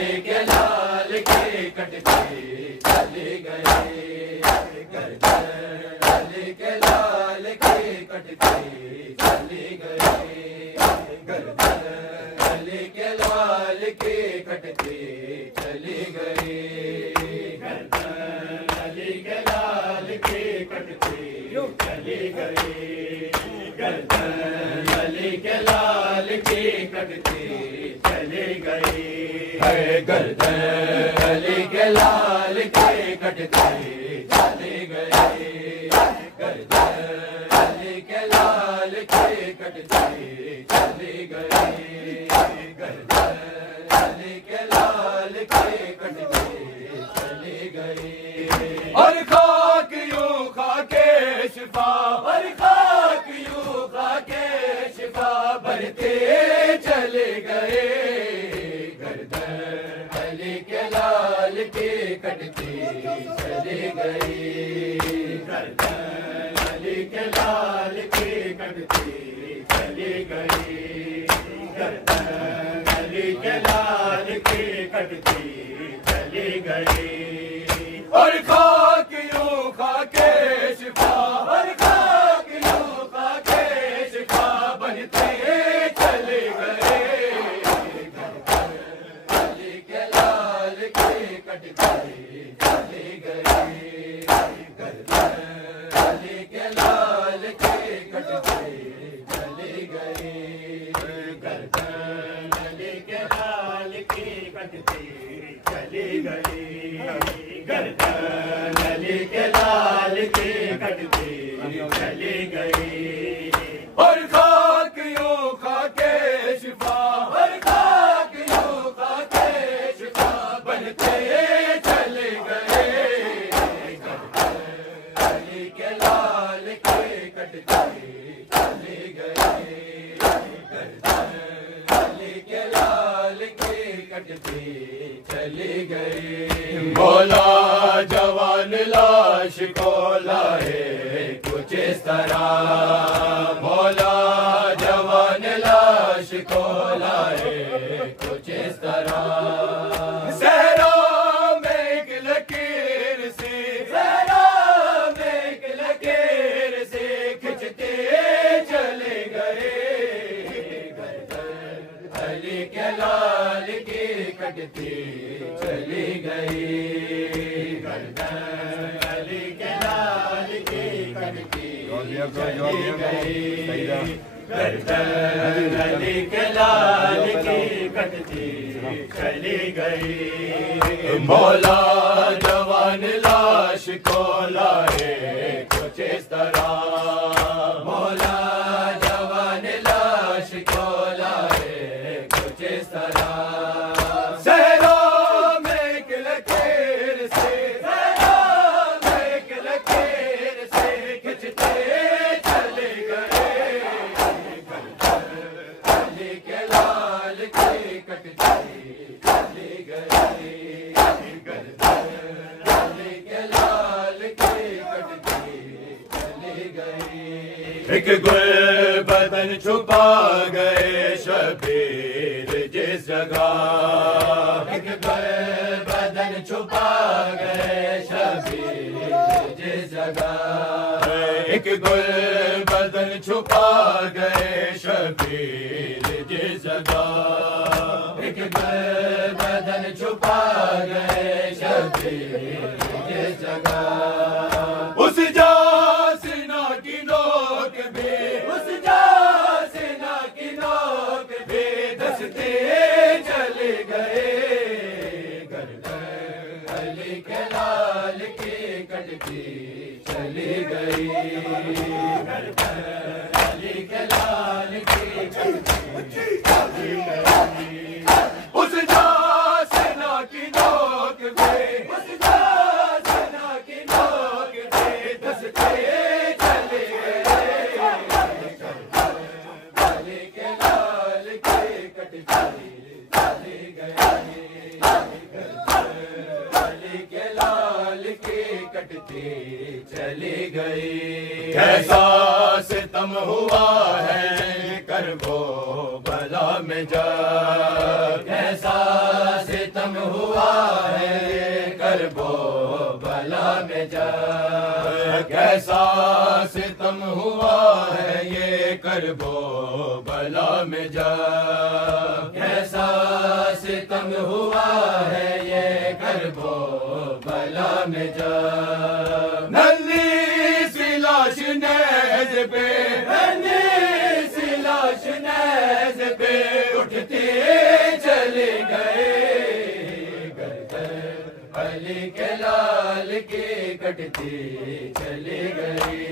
के लाल के कटते चले गए, अली के लाल के कटते चले गए, अली के लाल के कटते चले गए, अली के लाल के कटते चले गए, अली के लाल के कटते चले गए, गर्दन अली के लाल के कटते चले गए, गर्दन अली के लाल के कटते चले गए, गर्दन अली के लाल के कटते चले गए, और खाक यूं खाके शिफा, और खाक यूं खाके शिफा भरते चले गए, अली के लाल के कटते चले गए, अली के लाल के कटते चले गए, अली के लाल के कटते चले गए, और खाक यूं खाके शिफा, और खाक यूं खाके शिफा बनते चले गए, कटते चले गए, अली के लाल के कटते चले गए, अली के लाल के कटते चले गए, अली के लाल के कटते चले गए, और खाक यूं खाके शिफा, और खाक यूं खाके शिफा बनते चले गए, अली के लाल के कटते चले गए, अली के लाल के कटते चले गए, मौला जवान लाश को लाए कुछ इस तरह, मौला जवान लाश को लाए कुछ इस तरह, सहरा में एक लकीर से, सहरा में एक लकीर से खिंचते चले गए, अली के लाल के कटते चले गए, अली के लाल के कटते चले गए, अली के लाल के कटते चले गए, मौला जवान लाश को लाए कुछ इस तरह, मौला जवान लाश को लाए कुछ इस तरह, सहरा में एक लकीर से, सहरा में एक लकीर से खिंचते चले गए, अली के लाल के कटते चले गए, अली के लाल के कटते चले गए, एक गुल बदन छुपा गए शबीर जिस जगह, एक गुल बदन छुपा गए शबीर जिस जगह, एक गुल बदन छुपा गए शबीर जिस जगह, एक गुल बदन छुपा गए शबीर जिस जगह, उस जासिना की नोक भी, उस जासिना की नोक भी धसते चले गए, अली के लाल के कटते चले गए, अली के लाल के कटते चले गए, उस जासिना की नोक पे, उस जासिना की नोक पे धसते चले गए, अली के लाल के कटते चले गए, अली के लाल के कटते चले गए, कैसा सितम हुआ है कर वो बला में जा, कैसा सितम बला में जा। कैसा सितम हुआ है ये करबो बला में जा। कैसा सितम हुआ है ये करबो बला में जा। नन्ही सी लाश नेज़ पे, नन्ही सी लाश नेज़ पे उठती चले गए। अली के लाल की कटती चली गई।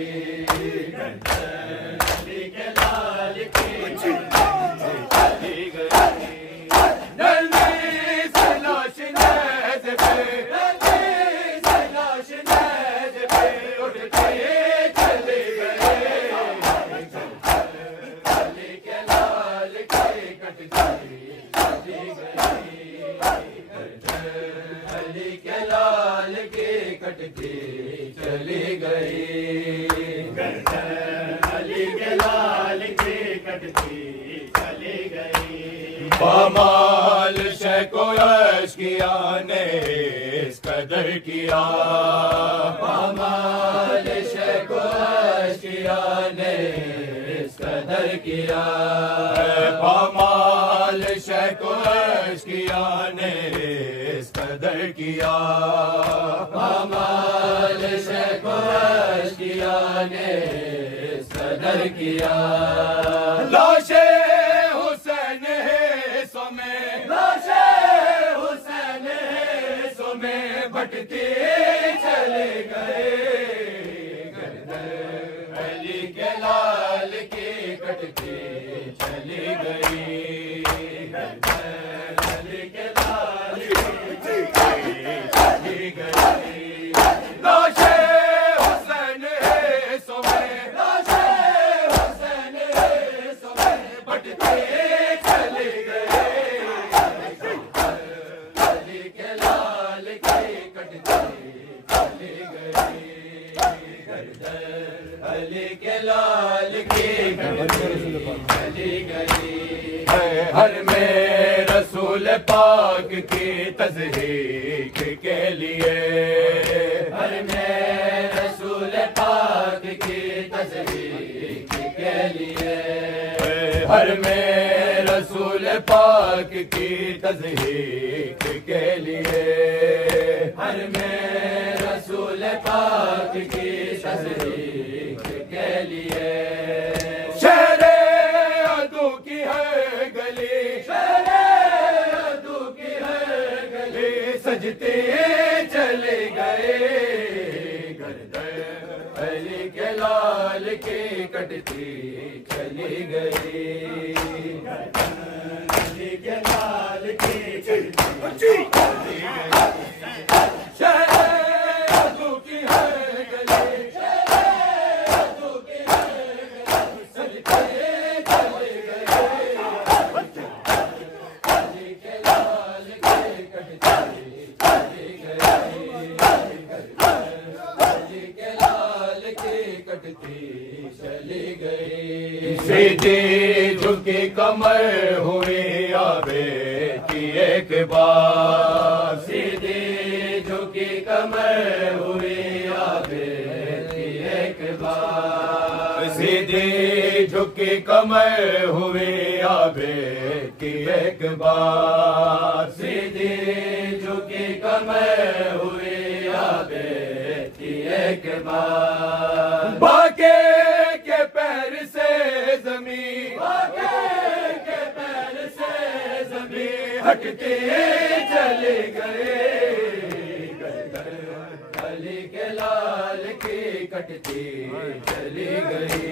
अली के लाल की चली गई। नन्ही सी लाश नेज़ पे, नन्ही सी लाश नेज़ पे उठती चली गई। अली के लाल की कटती चली गई। अली के लाल की कटती चली गई। अली के लाल की कटती चली गई। पामाल शैको अश्किया ने इस कदर किया। पामाल शैको अश्किया ने इस कदर किया। पामाल शैको अश्किया ने इस कदर किया। पामाल शैको अश्किया ने इस कदर किया। लाशे हुसैन है सोमे, लाशे हुसैन है सोमे भटके चले गए। अली के लाल की कटती चली गई। अली के लाल की चली गई। लाशे हुसैन है सोमे, लाशे हुसैन है सोमे भटके चले गए। अली के लाल की कटती चली गई। अली के लाल की चली गई। हर में रसूल पाक की तज़हीक के लिए। हर में रसूल पाक की तज़हीक के लिए। हर में रसूल पाक की तज़हीक के लिए। हर में रसूल पाक की तज़हीक के लिए। शहरे अदू की है गली, शहरे अदू की है गली सजते चले गए। अली के लाल की कटती चली गई। अली के लाल की चली गई। शहरे अदू की है गली, शहरे अदू की है गली सजते चले गए। अली के लाल की कटती चली गई। अली के लाल की कटती चली गई। सीधी झुकी कमर हुई आबे की एक बार। सीधी झुकी कमर हुई आबे की एक बार। सीधी झुकी कमर हुई आबे की एक बार। सीधी झुकी कमर हुई आबे की एक बार। बाके के पैर से जमीन, बाके के पैर से जमीन हटते चले गए। अली के लाल की कटती चली गई।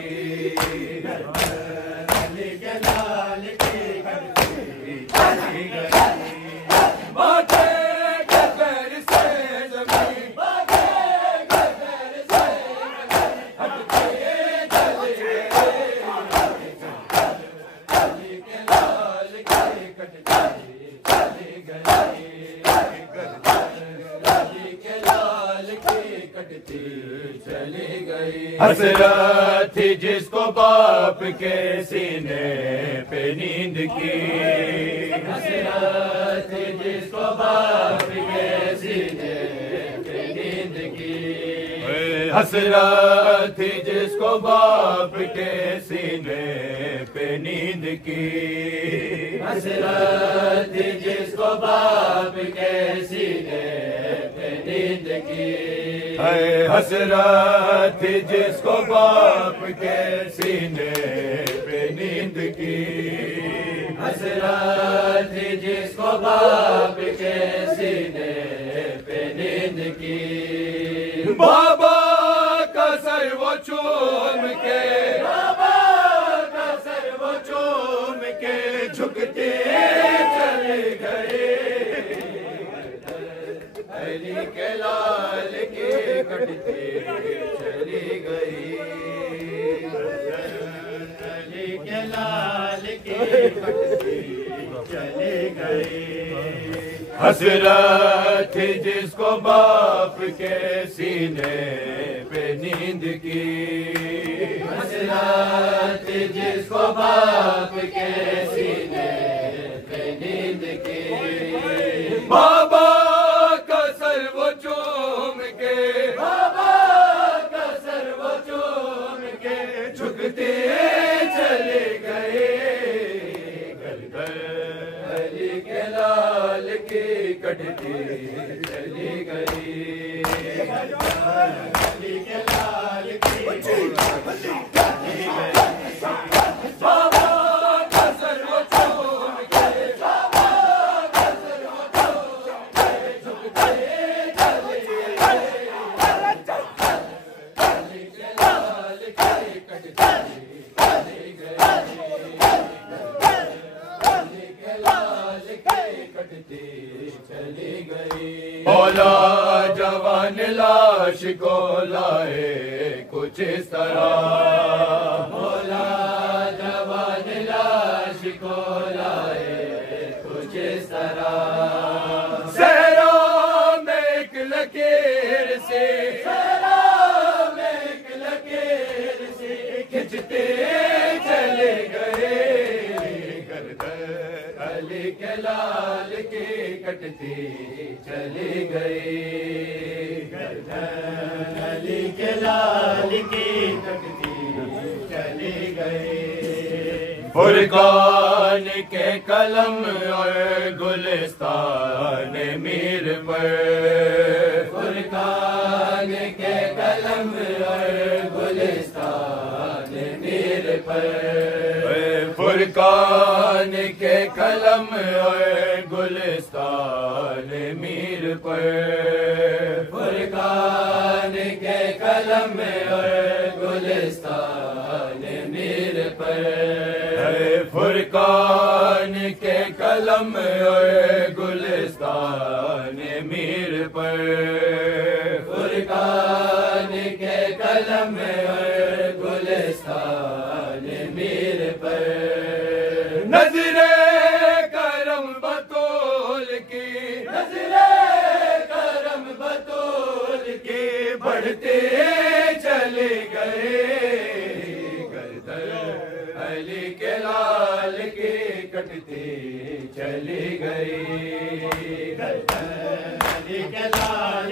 अली के लाल की कटती चली गई। बाके के पैर से जमीन, बाके के पैर से जमीन हटते चले गए। अली के लाल की कटती चली गई। अली के लाल की कटती चली गई। हसरत थी जिसको बाप के सीने पे नींद की। हसरत थी जिसको बाप के सीने पे नींद की। हसरत थी जिसको बाप के सीने पे नींद की, हसरत थी जिसको बाप के सीने पे नींद की, हसरत थी जिसको बाप के सीने पे नींद की, हसरत थी जिसको बाप के सीने पे नींद की। बाबा का सर वो चूम के, बाबा का सर वो चूम के झुकते चले गए, अली के लाल की कटते चली गई, अली के लाल की कटते चली गई। हसरत थी जिसको बाप के सीने पे नींद की, हसरत थी जिसको बाप के सीने पे नींद की। बाबा का सर वो चूम के, बाबा का सर वो चूम के झुकते चले गए, अली के लाल की कटती चली गई, अली के लाल की चली गई। बाबा का सर वो चूम के, बाबा का सर वो चूम के झुकते चले गए, अली के लाल की कटती चली गई, अली के लाल की कटती चली गई। मौला जवान लाश को लाए कुछ इस तरह, मौला जवान लाश को लाए कुछ इस तरह, सहरा में एक लकीर से, सहरा में एक लकीर से खिंचते चले गए, अली के लाल की कटती चली गई, अली के लाल की कटती चली गई। फुरकान के कलम और गुलिस्तान मीर पर, फुरकान के कलम और गुलिस्तान मीर पर, फुरकान के कलम और गुलिस्तान मीर पर, फुरकान के कलम और गुलिस्तान मीर पर, फुरकान के कलम और गुलिस्तान मीर पर, फुरकान के कलम और गुलिस्तान मीर पर। नजरे करम बतौल की, नजरे करम बतौल की बढ़ते चले गए, अली के लाल की कटती चली गई, अली के लाल